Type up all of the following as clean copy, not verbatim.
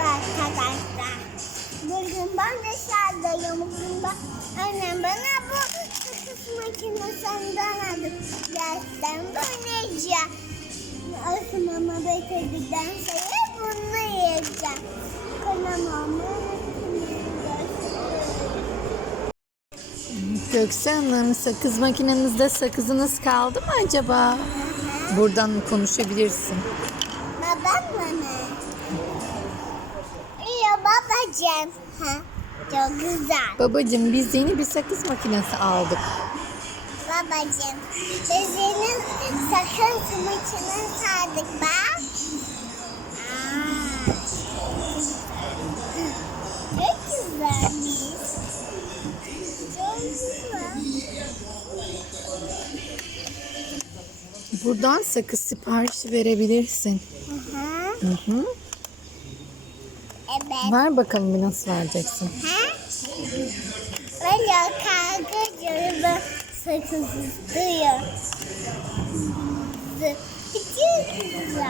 Arkadaşlar. Bugün ben dışarıdayım. Bugün annem bana bu sakız makinesinden aldı. Gerçekten oynayacağım. Osman'ıma bitirdikten sonra bunu yiyeceğim. Kanamamı Göksenin, sakız makinenizde sakızınız kaldı mı acaba? Buradan konuşabilirsin. babam mı? İyi babacığım. Ha, çok güzel. Babacığım, biz yeni bir sakız makinesi aldık. Babacığım, biz yeni sakız makinesi aldık bak. Çok güzelmiş. Çok güzel. Buradan sakız siparişi verebilirsin. Hı hı. Hı. Evet. Ver bakalım, bir nasıl vereceksin? Ha? Böyle kavga gibi sakız istiyor. Çok güzel.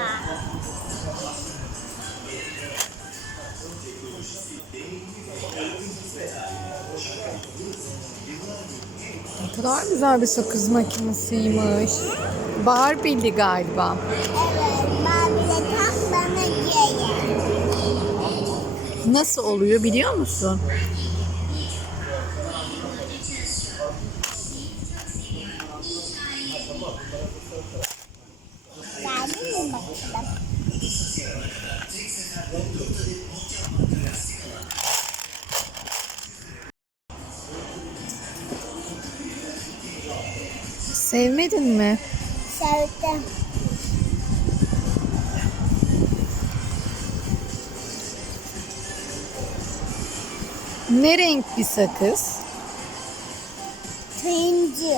Ne kadar güzel bir sakız makinesiymiş. Barbie'li galiba. Evet, Barbie'de tam bana gelir. Nasıl oluyor biliyor musun? Geldin mi bakalım? Sevmedin mi? Sevdim. Ne renk bir sakız? Turuncu.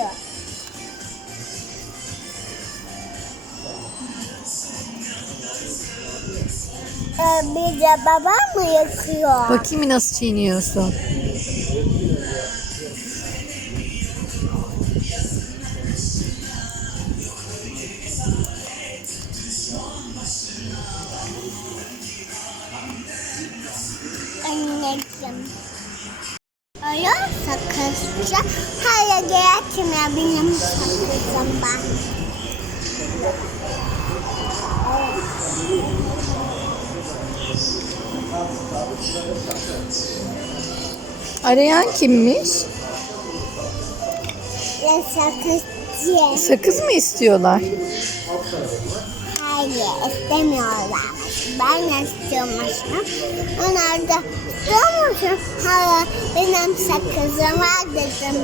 Bir de babam mı yakıyor? Bakayım nasıl çiğniyorsun. Anneciğim. Öyle sakızca hayır gerekmiyor benim sakızım ben. Arayan kimmiş? Ya sakızcı. Sakız mı istiyorlar? Hayır istemiyorlarmış. Ben istiyormuşum. Onlar da istiyormuşum. Hayır benim sakızım var dedim.